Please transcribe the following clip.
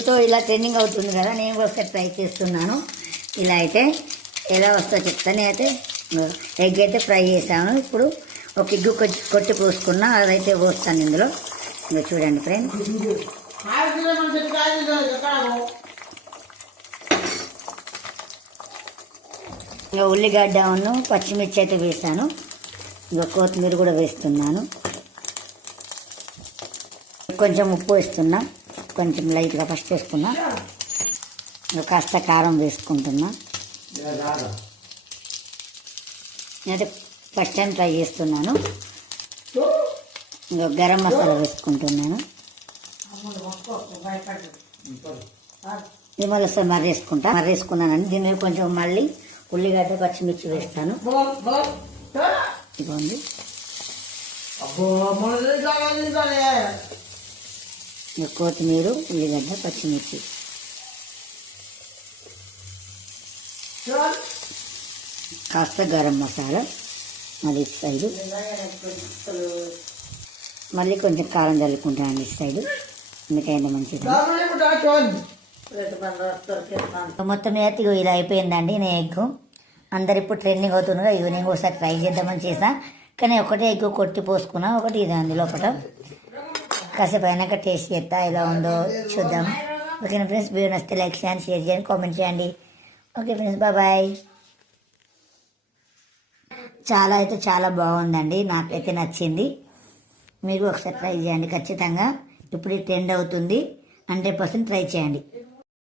ఉప్పుతో ఇలా ట్రెండింగ్ అవుతుంది కదా, నేను కూడా ఒకసారి ట్రై చేస్తున్నాను. ఇలా అయితే ఎలా వస్తుందో చెప్తాను. నేనైతే ఎగ్ అయితే ఫ్రై చేశాను. ఇప్పుడు ఒక ఎగ్గు కొట్టి పోసుకున్నా, అదైతే పోస్తాను ఇందులో. ఇంకా చూడండి ఫ్రెండ్స్, ఇంకా ఉల్లిగడ్డను పచ్చిమిర్చి అయితే వేసాను. ఇంకా కొత్తిమీర కూడా వేస్తున్నాను. కొంచెం ఉప్పు వేస్తున్నా, కొంచెం లైట్గా ఫస్ట్ వేసుకున్నా. ఇంకా కాస్త కారం వేసుకుంటున్నా. నేనైతే ఫస్ట్ టైం ట్రై చేస్తున్నాను. ఇంకా గరం మసాలా వేసుకుంటున్నాను. ఇది మళ్ళీ ఒకసారి మర్రేసుకున్నానండి. దీని మీద కొంచెం మళ్ళీ ఉల్లిగడ్డ పచ్చిమిర్చి వేస్తాను. ఇదిగోండి, కొత్తిమీర, ఉల్లిగడ్డ, పచ్చిమిర్చి, కాస్త గరం మసాలా, మళ్ళీ ఇటు సైడు మళ్ళీ కొంచెం కారం చల్లుకుంటానండి ఇటు సైడు, ఎందుకైనా మంచిది. మొత్తం అయితే ఇలా అయిపోయిందండి నేను ఎగ్. అందరు ఇప్పుడు ట్రెండింగ్ అవుతున్నారు. ఈవినింగ్ ఒకసారి ట్రై చేద్దామని చేసా, కానీ ఒకటే ఎగ్ కొట్టి పోసుకున్నా, ఒకటి ఇది అందులో ఒకటి. కాసేపు అయినాక టేస్ట్ చేస్తా ఎలా ఉందో చూద్దాం. ఓకేనా ఫ్రెండ్స్, వీడియో నచ్చితే లైక్ చేయండి, షేర్ చేయండి, కామెంట్ చేయండి. Okay friends, bye. చాలా అయితే చాలా బాగుందండి, నాకైతే నచ్చింది. మీరు ఒకసారి ట్రై చేయండి ఖచ్చితంగా. ఇప్పుడు ట్రెండ్ అవుతుంది, 100% ట్రై చేయండి.